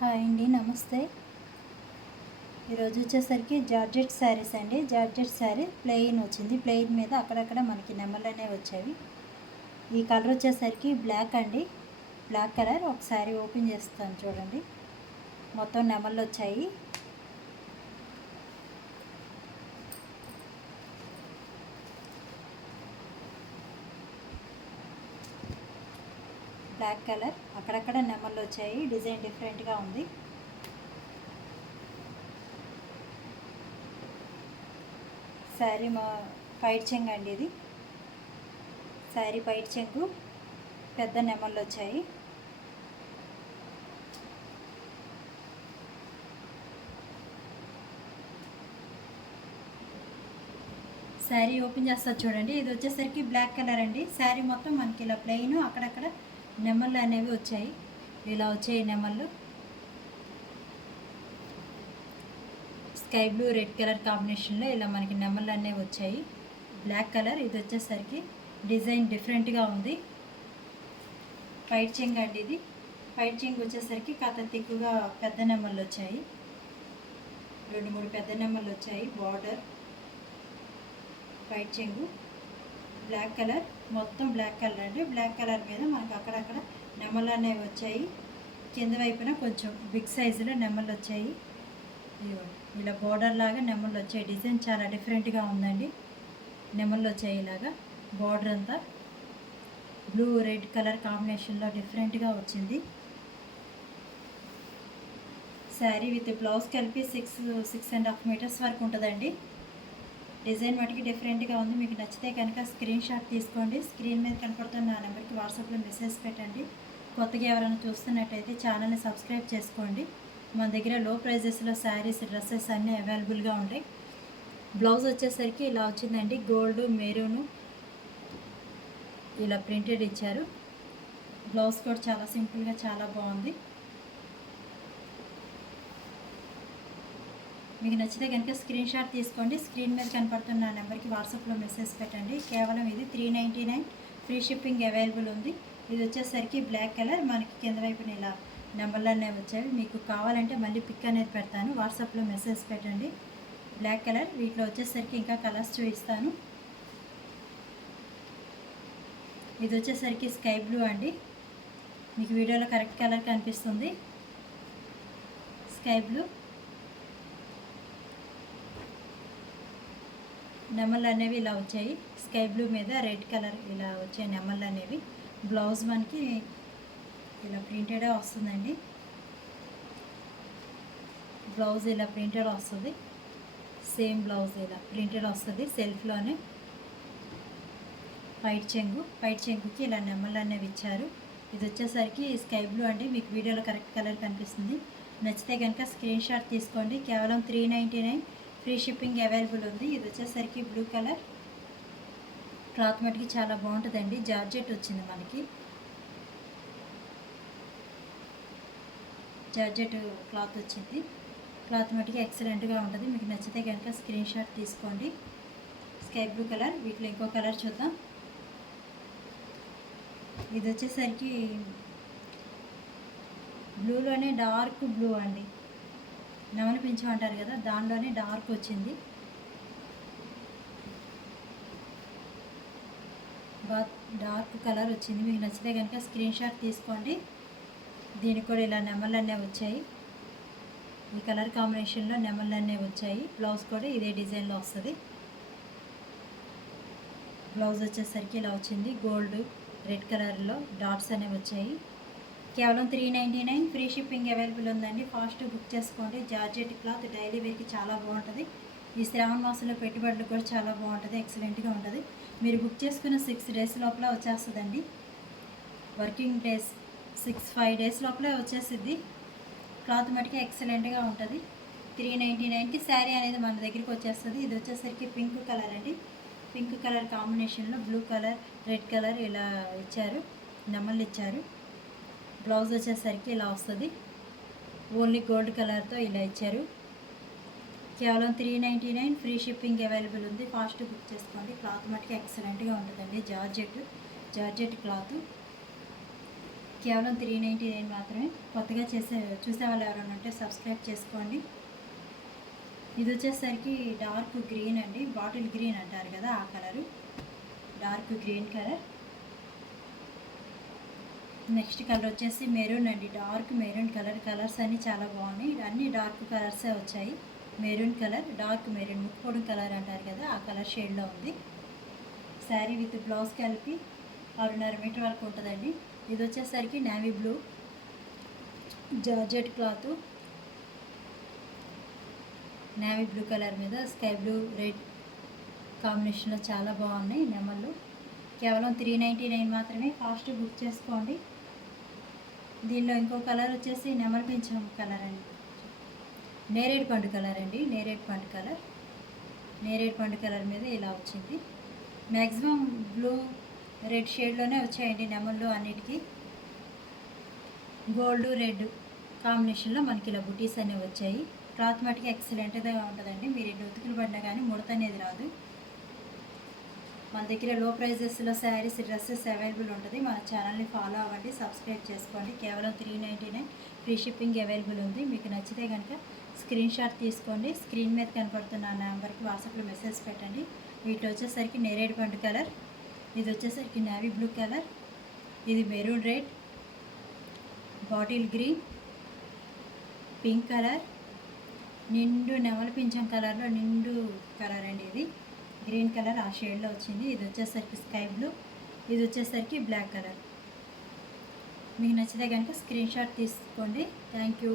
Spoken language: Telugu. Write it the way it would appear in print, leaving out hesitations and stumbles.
హాయ్ అండి, నమస్తే. ఈరోజు వచ్చేసరికి జార్జెట్ శారీస్ అండి. జార్జెట్ శారీ ప్లెయిన్ వచ్చింది. ప్లెయిన్ మీద అక్కడక్కడ మనకి నెమళ్ళు అనేవి వచ్చాయి. ఈ కలర్ వచ్చేసరికి బ్లాక్ అండి, బ్లాక్ కలర్. ఒకసారి ఓపెన్ చేస్తాను చూడండి. మొత్తం నెమళ్ళు వచ్చాయి. బ్లాక్ కలర్, అక్కడక్కడ నెమళ్ళు వచ్చాయి. డిజైన్ డిఫరెంట్గా ఉంది. శారీ పైట్ చెంగు అండి ఇది. శారీ పైట్ చెంగు, పెద్ద నెమళ్ళు వచ్చాయి. శారీ ఓపెన్ చేస్తా చూడండి. ఇది వచ్చేసరికి బ్లాక్ కలర్ అండి. శారీ మొత్తం మనకి ఇలా ప్లెయిన్, అక్కడక్కడ నెమళ్ళు అనేవి వచ్చాయి. ఇలా వచ్చాయి నెమళ్ళు. స్కై బ్లూ రెడ్ కలర్ కాంబినేషన్లో ఇలా మనకి నెమళ్ళు అనేవి వచ్చాయి. Black colour. ఇది వచ్చేసరికి డిజైన్ డిఫరెంట్గా ఉంది. పైట్ చెంగు అండి ఇది. పైట్ చెంగు వచ్చేసరికి కాస్త తిక్కుగా పెద్ద నెమళ్ళు వచ్చాయి. 2-3 పెద్ద నెమళ్ళు వచ్చాయి. బార్డర్ పైట్ చెంగు. బ్లాక్ కలర్, మొత్తం బ్లాక్ కలర్ అండి. బ్లాక్ కలర్ మీద మనకు అక్కడక్కడ నెమళ్ళు అనేవి వచ్చాయి. కింద వైపున కొంచెం బిగ్ సైజులో నెమళ్ళు వచ్చాయి. ఇలా బోర్డర్ లాగా నెమళ్ళు వచ్చాయి. డిజైన్ చాలా డిఫరెంట్గా ఉందండి. నెమళ్ళు వచ్చాయి ఇలాగా. బార్డర్ అంతా బ్లూ రెడ్ కలర్ కాంబినేషన్లో డిఫరెంట్గా వచ్చింది. శారీ విత్ బ్లౌజ్ కలిపి 6.5 మీటర్స్ వరకు ఉంటుందండి. డిజైన్ మటుకి డిఫరెంట్గా ఉంది. మీకు నచ్చితే కనుక స్క్రీన్ షాట్ తీసుకోండి. స్క్రీన్ మీద కనపడుతున్న నా నెంబర్కి వాట్సాప్లో మెసేజ్ పెట్టండి. కొత్తగా ఎవరైనా చూస్తున్నట్టయితే ఛానల్ని సబ్స్క్రైబ్ చేసుకోండి. మన దగ్గర లో ప్రైజెస్లో శారీస్, డ్రెస్సెస్ అన్నీ అవైలబుల్గా ఉంటాయి. బ్లౌజ్ వచ్చేసరికి ఇలా వచ్చిందండి. గోల్డ్ మెరూను ఇలా ప్రింటెడ్ ఇచ్చారు. బ్లౌజ్ కూడా చాలా సింపుల్గా చాలా బాగుంది. మీకు నచ్చితే కనుక స్క్రీన్ షాట్ తీసుకోండి. స్క్రీన్ మీద కనపడుతున్న నా నెంబర్కి వాట్సాప్లో మెసేజ్ పెట్టండి. కేవలం ఇది 399, ఫ్రీ షిప్పింగ్ అవైలబుల్ ఉంది. ఇది వచ్చేసరికి బ్లాక్ కలర్. మనకి కింద వైపున ఇలా నెంబర్లు అనేవి వచ్చాయి. మీకు కావాలంటే మళ్ళీ పిక్ అనేది పెడతాను. వాట్సాప్లో మెసేజ్ పెట్టండి. Black colour. వీటిలో వచ్చేసరికి ఇంకా కలర్స్ చూపిస్తాను. ఇది వచ్చేసరికి స్కై బ్లూ అండి. మీకు వీడియోలో కరెక్ట్ కలర్ కనిపిస్తుంది. Sky blue. నెమళ్ళు అనేవి ఇలా వచ్చాయి. స్కై బ్లూ మీద రెడ్ కలర్ ఇలా వచ్చాయి నెమళ్ళు అనేవి. బ్లౌజ్ మనకి ఇలా ప్రింటెడే వస్తుందండి. బ్లౌజ్ ఇలా ప్రింటెడ్ వస్తుంది. సేమ్ బ్లౌజ్ ఇలా ప్రింటెడ్ వస్తుంది సెల్ఫ్లోనే. పైట్ చెంగు. పైట్ చెంగుకి ఇలా నెమళ్ళు అనేవి ఇచ్చారు. ఇది వచ్చేసరికి స్కై బ్లూ అండి. మీకు వీడియోలో కరెక్ట్ కలర్ కనిపిస్తుంది. నచ్చితే కనుక స్క్రీన్ షాట్ తీసుకోండి. కేవలం 399, ఫ్రీ షిప్పింగ్ అవైలబుల్ ఉంది. ఇది వచ్చేసరికి బ్లూ కలర్. క్లాత్ మటుకి చాలా బాగుంటుందండి. జార్జెట్ వచ్చింది మనకి. జార్జెట్ క్లాత్ వచ్చింది. క్లాత్ మటుకి ఎక్సలెంట్గా ఉంటుంది. మీకు నచ్చితే కనుక స్క్రీన్ షాట్ తీసుకోండి. Sky blue colour. వీటిలో ఇంకో కలర్ చూద్దాం. ఇది వచ్చేసరికి బ్లూలోనే డార్క్ బ్లూ అండి. నెమలి పింఛం అంటారు కదా, దానిలోనే డార్క్ వచ్చింది. డార్క్ కలర్ వచ్చింది. మీకు నచ్చితే కనుక స్క్రీన్ షాట్ తీసుకోండి. దీనికి కూడా ఇలా నెమళ్ళు అనేవి వచ్చాయి. ఈ కలర్ కాంబినేషన్లో నెమళ్ళు అనేవి వచ్చాయి. బ్లౌజ్ కూడా ఇదే డిజైన్లో వస్తుంది. బ్లౌజ్ వచ్చేసరికి ఇలా వచ్చింది. గోల్డ్ రెడ్ కలర్లో డాట్స్ అనేవి వచ్చాయి. కేవలం 399, ఫ్రీ షిప్పింగ్ అవైలబుల్ ఉందండి. ఫాస్ట్ బుక్ చేసుకోండి. జార్జెట్ క్లాత్ డైలీ వేర్కి చాలా బాగుంటుంది. ఈ శ్రావణ మాసంలో పెట్టుబడులు కూడా చాలా బాగుంటుంది. ఎక్సలెంట్గా ఉంటుంది. మీరు బుక్ చేసుకున్న 6 డేస్ లోపల వచ్చేస్తుందండి. వర్కింగ్ డేస్ 5 డేస్ లోపలే వచ్చేసిద్ది. క్లాత్ మటుకి ఎక్సలెంట్గా ఉంటుంది. 399కి శారీ అనేది మన దగ్గరికి వచ్చేస్తుంది. ఇది వచ్చేసరికి పింక్ కలర్ అండి. పింక్ కలర్ కాంబినేషన్లో బ్లూ కలర్, రెడ్ కలర్ ఇలా ఇచ్చారు. నెమళ్ళు ఇచ్చారు. బ్లౌజ్ వచ్చేసరికి ఇలా వస్తుంది. ఓన్లీ గోల్డ్ కలర్తో ఇలా ఇచ్చారు. కేవలం 399, ఫ్రీ షిప్పింగ్ అవైలబుల్ ఉంది. ఫాస్ట్ బుక్ చేసుకోండి. క్లాత్ మటుకి ఎక్సలెంట్గా ఉంటుందండి. Georgette cloth. కేవలం 399 మాత్రమే. కొత్తగా చూసే వాళ్ళు ఎవరైనా ఉంటే సబ్స్క్రైబ్ చేసుకోండి. ఇది వచ్చేసరికి డార్క్ గ్రీన్ అండి, బాటిల్ గ్రీన్ అంటారు కదా ఆ colour, dark green colour. Next colour వచ్చేసి మెరూన్ అండి, డార్క్ మెరూన్ కలర్. కలర్స్ అన్నీ చాలా బాగున్నాయి, అన్నీ డార్క్ కలర్సే వచ్చాయి. మెరూన్ కలర్, డార్క్ మెరూన్, ముక్కోడు కలర్ అంటారు కదా ఆ కలర్ షేడ్లో ఉంది. శారీ విత్ బ్లౌజ్ కలిపి 6.5 మీటర్ వరకు ఉంటుందండి. ఇది వచ్చేసరికి navy blue georgette cloth, navy blue colour మీద స్కై బ్లూ రెడ్ కాంబినేషన్లో చాలా బాగున్నాయి నెమళ్ళు. కేవలం 399 మాత్రమే. ఫాస్ట్ బుక్ చేసుకోండి. దీనిలో ఇంకో కలర్ వచ్చేసి నెమలి పింఛం కలర్ అండి, నేరేడు పండు కలర్ అండి, నేరేడు పండు కలర్. నేరేడు పండు కలర్ మీద ఇలా వచ్చింది. మ్యాక్సిమం బ్లూ రెడ్ షేడ్లోనే వచ్చాయండి నెమళ్ళు అన్నిటికీ. గోల్డ్ రెడ్ కాంబినేషన్లో మనకి ఇలా బుటీస్ అనేవి వచ్చాయి. క్లాత్ మటుకి ఎక్సలెంట్గా ఉంటుందండి. మీరు ఎన్ని ఉతుకులు పడినా కానీ ముడత అనేది రాదు. మన దగ్గర లో ప్రైజెస్లో శారీస్, డ్రెస్సెస్ అవైలబుల్ ఉంటుంది. మన ఛానల్ని ఫాలో అవ్వండి, సబ్స్క్రైబ్ చేసుకోండి. కేవలం 399 ఫ్రీ షిప్పింగ్ అవైలబుల్ ఉంది. మీకు నచ్చితే కనుక స్క్రీన్ షాట్ తీసుకోండి. స్క్రీన్ మీద కనపడుతున్న నెంబర్కి వాట్సాప్లో మెసేజ్ పెట్టండి. వీటిలో వచ్చేసరికి నేరేడు పండు కలర్, ఇది వచ్చేసరికి నేవీ బ్లూ కలర్, ఇది maroon red, bottle green, pink colour, నిండు నెమలి పింఛం కలర్లో నిండు కలర్ అండి. ఇది గ్రీన్ కలర్ ఆ షేడ్లో వచ్చింది. ఇది వచ్చేసరికి స్కై బ్లూ, ఇది వచ్చేసరికి బ్లాక్ కలర్. మీకు నచ్చితే కనుక స్క్రీన్ షాట్ తీసుకోండి. Thank you.